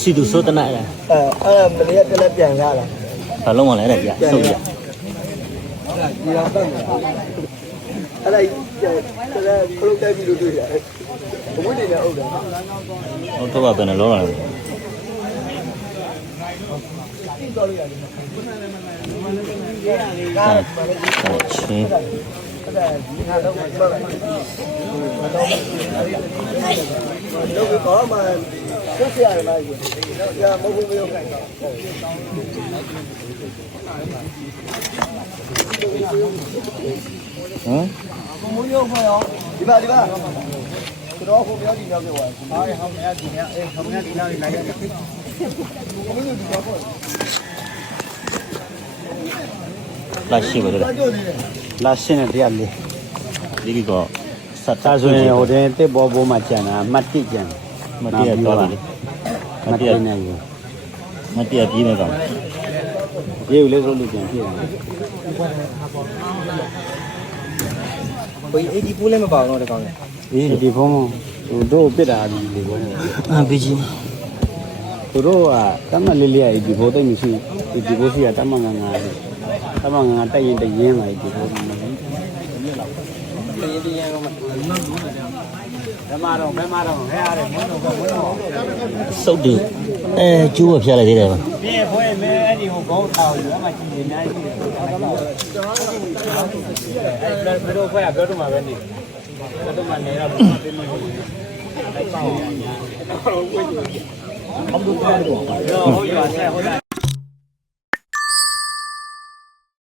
စီတူဆိုတနာရအဲ့မလေးကတက်လက်ပြန်ရလားဘာလုံးမလဲတဲ့ပြဆုပ်ရဒီတော့တော့အဲ့ဒါခလုတ်တိုက်ပြီးလို့တွေ့ရတယ်ဘဝတွေနဲ့အုပ်တယ်ဟုတ်တော့ဘယ်နဲ့လောလာလဲချင်းတော့ကောမှဆက်ရရမှာကြီး။မဟုတ်ဘူးမဟုတ်ဘူးဟမ်မူရောခေါ်ရောဒီပါတော့ဟိုပြောဒီရောက်ပြောပါအားဟောင်းမရဒီညအေးဟောင်းမရဒီနားလေးလိုက်ရတယ်လာရှိပါတော့လာရှင်းတဲ့တရားလေးဒီကောစတ်ဒါဆိုရင်ဟိုတဲ့တစ်ဘောဘိုးမှာကျန်တာမတ်တိကျန်မတည့်တော့လေမတိနေယူမတည့်ပြေးနေကောင်ပြေးလို့ဆိုလို့ကျန်ပြေးတယ်ဘယ်အေးဒီပိုးလည်းမပါတော့တကောင်လေအေးဒီဖုန်းတို့ပစ်တာဒီလေဘုန်းဘေးကြီးတို့ကတမလေးလေးဒီဘိုးတိတ်မရှိဒီဘိုးစီကတမငါငါတက်ရင်တရင်လာဒီဘိုးတင်းတင်းရောမဘယ်မှာတော့ဟဲ့ရတယ်မင်းတို့ကဝင်းတော့စုပ်တယ်ကျိုးဖျက်လိုက်သေးတယ်ဗျပြည့်ဖွဲမဲအဲ့ဒီဟိုဘောင်းတောင်ရမှာကြည့်နေအများကြီးရှိတယ်အဲ့ဘယ်လိုဖွဲပြောတော့မှာပဲနေတော့မှနေတော့ပြင်းနေတယ်လိုက်ပါအောင်အမှုကတော့ဟုတ်ရွာဆက်ဟုတ်တယ်